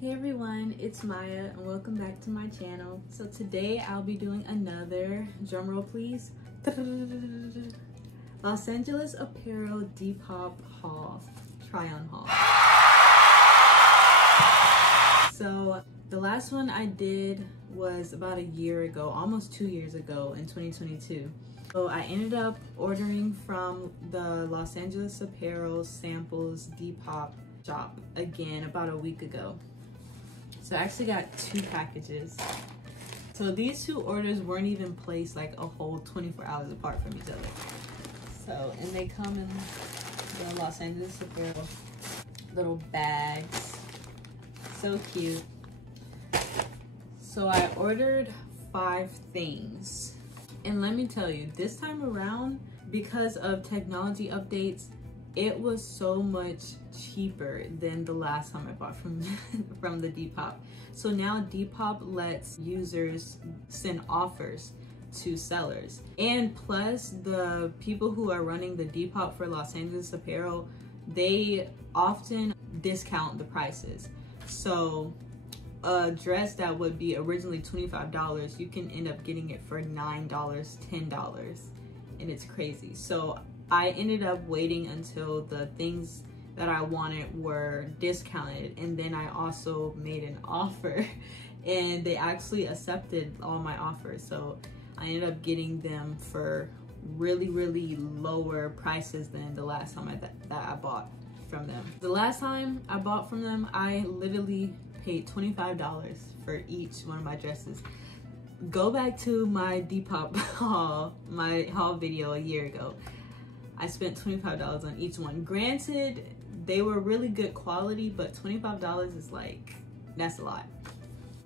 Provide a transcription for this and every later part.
Hey everyone, it's Maya and welcome back to my channel. So today I'll be doing another, drumroll please, Los Angeles Apparel DEPOP haul, try-on haul. So the last one I did was about a year ago, almost 2 years ago in 2022. So I ended up ordering from the Los Angeles Apparel Samples DEPOP shop again about a week ago. So I actually got 2 packages. So these 2 orders weren't even placed like a whole 24 hours apart from each other. So, and they come in the Los Angeles Apparel little bags. So cute. So I ordered 5 things. And let me tell you, this time around, because of technology updates, it was so much cheaper than the last time I bought from the DEPOP. So now DEPOP lets users send offers to sellers. And plus, the people who are running the DEPOP for Los Angeles Apparel, they often discount the prices. So a dress that would be originally $25, you can end up getting it for $9, $10, and it's crazy. So I ended up waiting until the things that I wanted were discounted, and then I also made an offer and they actually accepted all my offers. So I ended up getting them for really lower prices than the last time that I bought from them. The last time I bought from them, I literally paid $25 for each one of my dresses. Go back to my DEPOP haul, my haul video a year ago. I spent $25 on each one. Granted, they were really good quality, but $25 is like, that's a lot.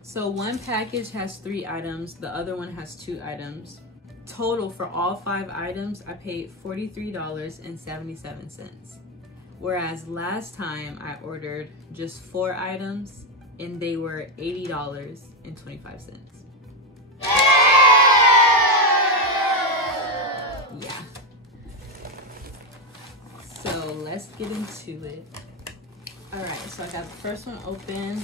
So one package has 3 items, the other one has 2 items. Total for all 5 items, I paid $43.77. Whereas last time I ordered just 4 items and they were $80.25. Yeah. So let's get into it. All right, so I got the first one open.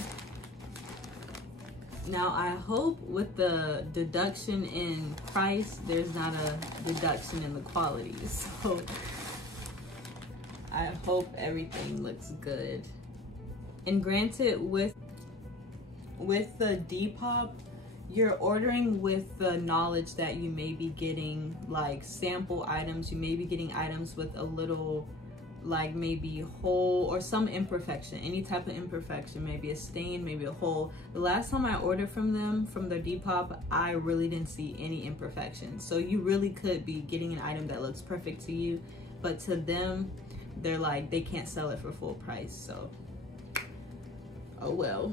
Now I hope with the deduction in price, there's not a deduction in the quality. So I hope everything looks good. And granted, with the DEPOP, you're ordering with the knowledge that you may be getting like sample items, you may be getting items with a little like maybe hole or some imperfection, any type of imperfection, maybe a stain, maybe a hole. The last time I ordered from them, from the DEPOP, I really didn't see any imperfections. So you really could be getting an item that looks perfect to you, but to them, they're like, they can't sell it for full price, so oh well.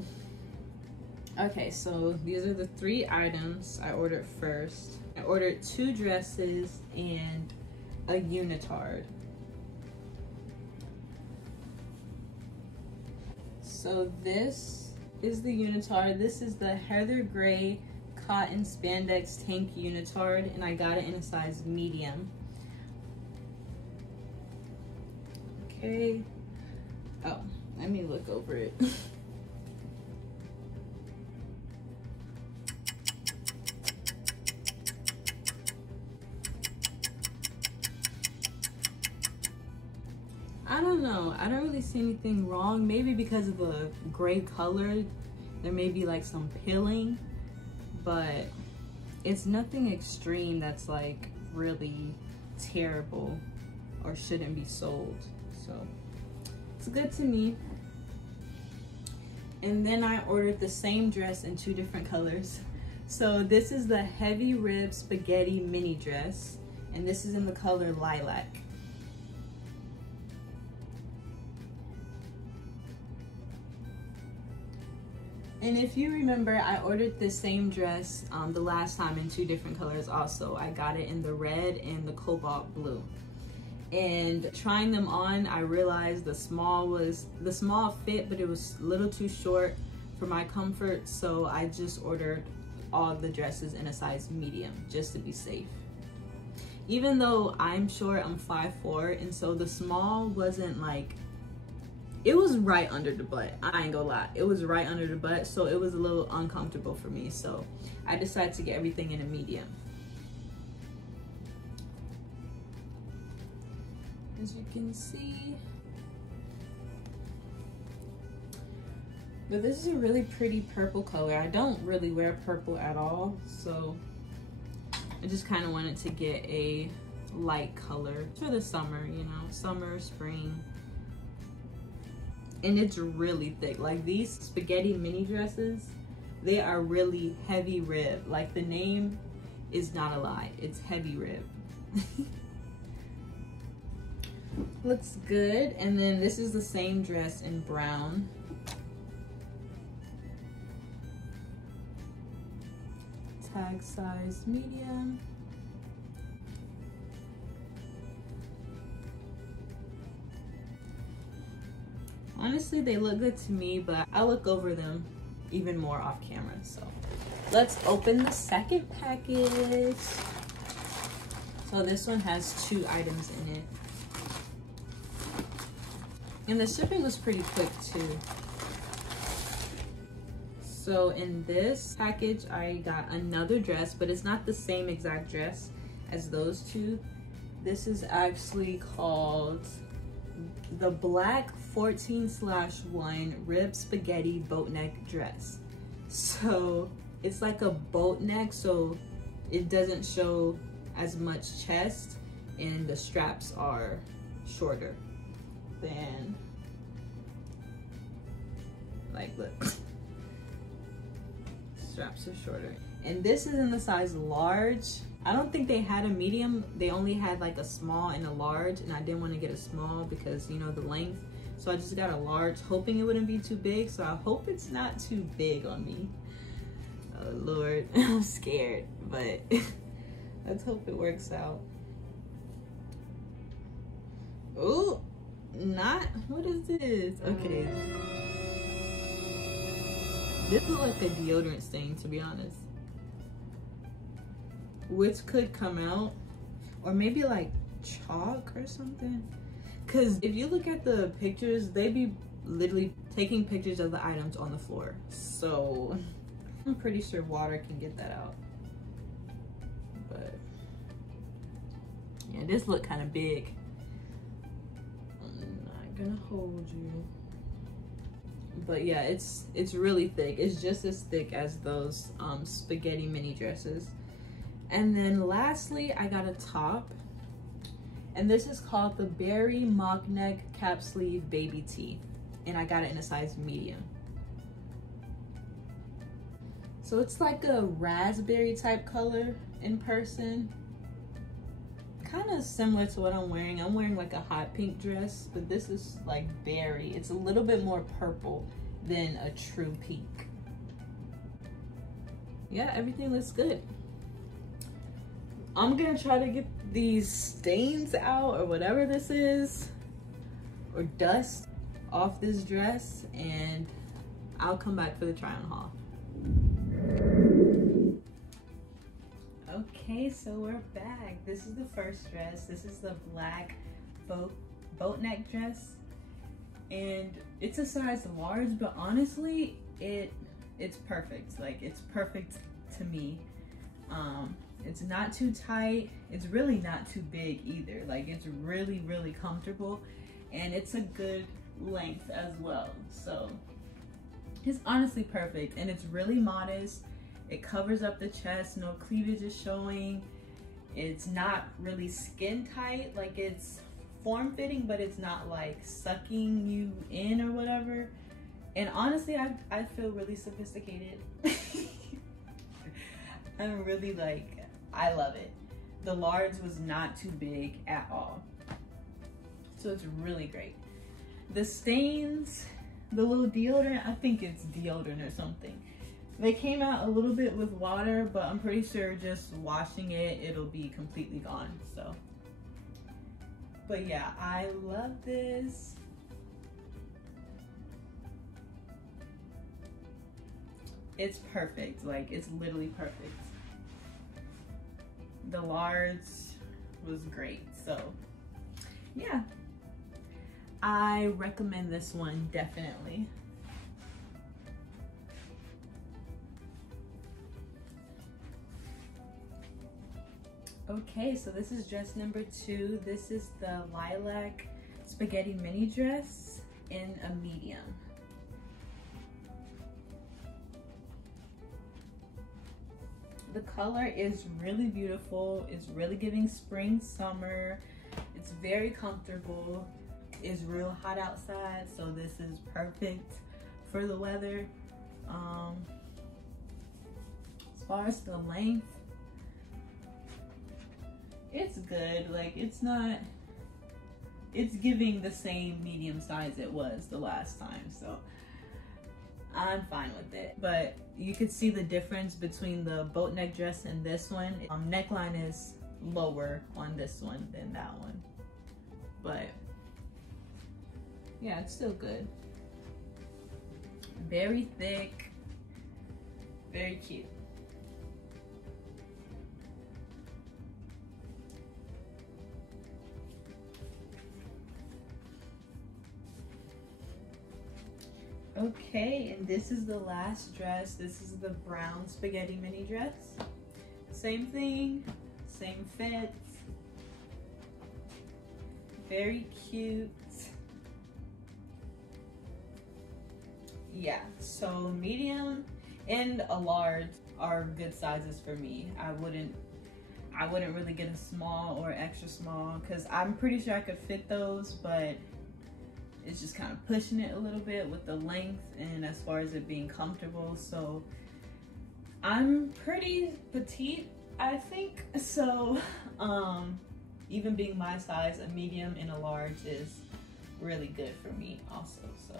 Okay, so these are the 3 items I ordered first. I ordered 2 dresses and a unitard. So this is the unitard. This is the heather gray cotton spandex tank unitard, and I got it in a size medium. Okay. Oh, let me look over it. I don't know, I don't really see anything wrong. Maybe because of the gray color, there may be like some pilling, but it's nothing extreme that's like really terrible or shouldn't be sold. So it's good to me. And then I ordered the same dress in 2 different colors. So this is the heavy rib spaghetti mini dress, and this is in the color lilac. And if you remember, I ordered the same dress the last time in 2 different colors also. I got it in the red and the cobalt blue. And trying them on, I realized the small fit, but it was a little too short for my comfort. So I just ordered all the dresses in a size medium just to be safe. Even though I'm short, I'm 5'4", and so the small wasn't like it was right under the butt. I ain't gonna lie, it was right under the butt, so it was a little uncomfortable for me. So I decided to get everything in a medium. As you can see, but this is a really pretty purple color. I don't really wear purple at all, so I just kind of wanted to get a light color for the summer, you know, summer, spring. And it's really thick. Like these spaghetti mini dresses, they are really heavy rib. Like the name is not a lie, it's heavy rib. Looks good. And then this is the same dress in brown. Tag size medium. Honestly, they look good to me, but I look over them even more off camera. So let's open the second package. So this one has 2 items in it. And the shipping was pretty quick too. So in this package, I got another dress, but it's not the same exact dress as those 2. This is actually called the Black 14/1 Rib Spaghetti Boat Neck Dress. So it's like a boat neck, so it doesn't show as much chest, and the straps are shorter than, like, look. Straps are shorter. And this is in the size large. I don't think they had a medium. They only had like a small and a large, and I didn't want to get a small because, you know, the length. So I just got a large, hoping it wouldn't be too big. So I hope it's not too big on me. Oh Lord, I'm scared, but let's hope it works out. Oh, not, what is this? Okay. This is like a deodorant stain, to be honest. Which could come out, or maybe like chalk or something. Cause if you look at the pictures, they be literally taking pictures of the items on the floor. So I'm pretty sure water can get that out. But yeah, this look kind of big. I'm not gonna hold you. But yeah, it's really thick. It's just as thick as those spaghetti mini dresses. And then lastly, I got a top. And this is called the Berry Mock Neck Cap Sleeve Baby Tee. And I got it in a size medium. So it's like a raspberry type color in person. Kind of similar to what I'm wearing. I'm wearing like a hot pink dress, but this is like berry. It's a little bit more purple than a true pink. Yeah, everything looks good. I'm gonna try to get these stains out, or whatever this is, or dust off this dress, and I'll come back for the try on haul. Okay, so we're back. This is the first dress. This is the black boat neck dress, and it's a size large, but honestly, it's perfect. Like, it's perfect to me. It's not too tight. It's really not too big either. Like, it's really, really comfortable, and it's a good length as well. So it's honestly perfect, and it's really modest. It covers up the chest, no cleavage is showing. It's not really skin tight, like it's form fitting, but it's not like sucking you in or whatever. And honestly, I feel really sophisticated. I'm really like, I love it. The large was not too big at all. So it's really great. The stains, the little deodorant, I think it's deodorant or something. They came out a little bit with water, but I'm pretty sure just washing it, it'll be completely gone, so. But yeah, I love this. It's perfect, like it's literally perfect. The large was great, so yeah. I recommend this one definitely. Okay, so this is dress number 2. This is the lilac spaghetti mini dress in a medium. The color is really beautiful. It's really giving spring, summer. It's very comfortable. It's real hot outside, so this is perfect for the weather. As far as the length, it's good. Like, it's not, it's giving the same medium size it was the last time, so I'm fine with it. But you could see the difference between the boat neck dress and this one. Neckline is lower on this one than that one, but yeah, it's still good. Very thick, very cute. Okay, and this is the last dress. This is the brown spaghetti mini dress. Same thing, same fits. Very cute. Yeah, so medium and a large are good sizes for me. I wouldn't really get a small or extra small because I'm pretty sure I could fit those, but it's just kind of pushing it a little bit with the length and as far as it being comfortable. So I'm pretty petite, I think. So even being my size, a medium and a large is really good for me also. So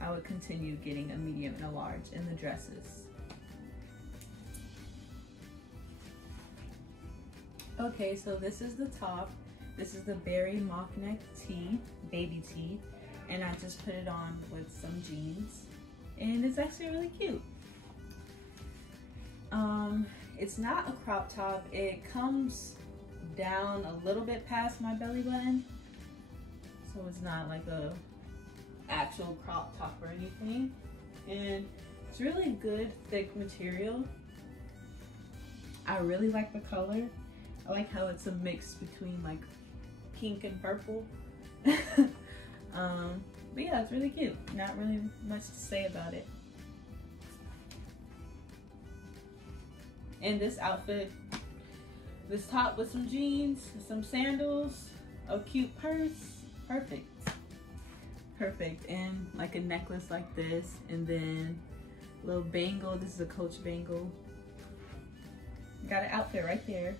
I would continue getting a medium and a large in the dresses. Okay, so this is the top. This is the berry mock neck tee, baby tee, and I just put it on with some jeans, and it's actually really cute. It's not a crop top. It comes down a little bit past my belly button, so it's not like a actual crop top or anything, and it's really good thick material. I really like the color. I like how it's a mix between like pink and purple. But yeah, it's really cute. Not really much to say about it. And this outfit, this top with some jeans, some sandals, a cute purse, perfect. Perfect. And like a necklace like this, and then a little bangle. This is a Coach bangle. Got an outfit right there.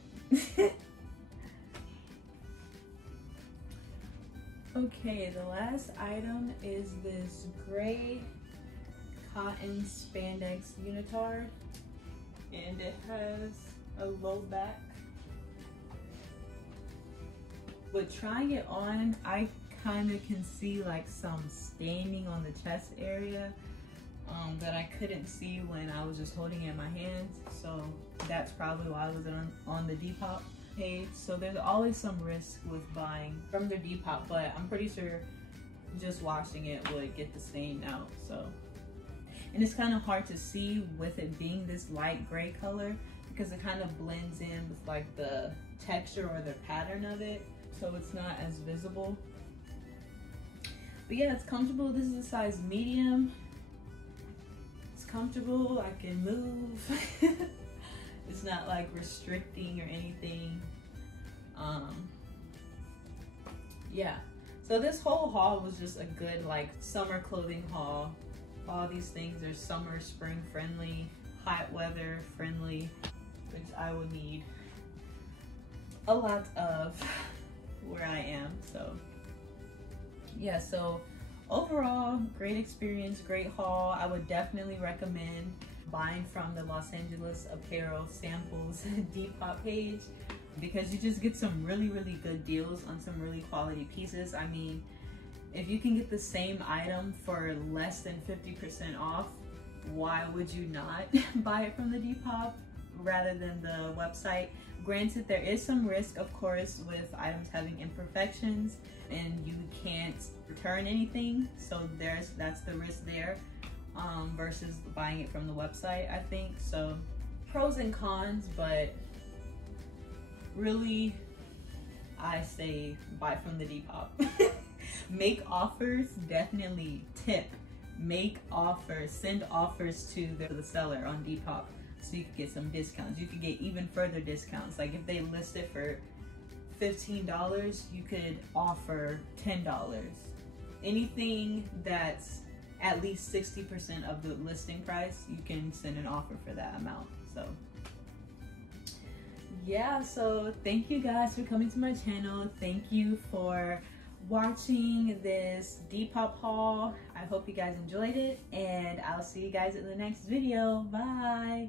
Okay, the last item is this gray cotton spandex unitard, and it has a low back. But trying it on, I kind of can see like some staining on the chest area that I couldn't see when I was just holding it in my hands. So that's probably why I wasn't on the Depop page. So there's always some risk with buying from the Depop, but I'm pretty sure just washing it would get the stain out. So, and it's kind of hard to see with it being this light gray color because it kind of blends in with like the texture or the pattern of it, so it's not as visible. But yeah, it's comfortable. This is a size medium. It's comfortable. I can move. It's not like restricting or anything. Yeah, so this whole haul was just a good like summer clothing haul. All these things are summer, spring friendly, hot weather friendly, which I would need a lot of where I am. So yeah, so overall, great experience, great haul. I would definitely recommend buying from the Los Angeles Apparel Samples Depop page because you just get some really good deals on some really quality pieces. I mean, if you can get the same item for less than 50% off, why would you not buy it from the Depop? rather than the website. Granted, there is some risk, of course, with items having imperfections, and you can't return anything, so that's the risk there, versus buying it from the website, I think. So pros and cons, but really I say buy from the Depop. Make offers, definitely tip. Make offers, send offers to the seller on Depop so you can get some discounts. You could get even further discounts. Like if they list it for $15, you could offer $10. Anything that's at least 60% of the listing price, you can send an offer for that amount. So yeah, so thank you guys for coming to my channel. Thank you for watching this Depop haul. I hope you guys enjoyed it, and I'll see you guys in the next video. Bye.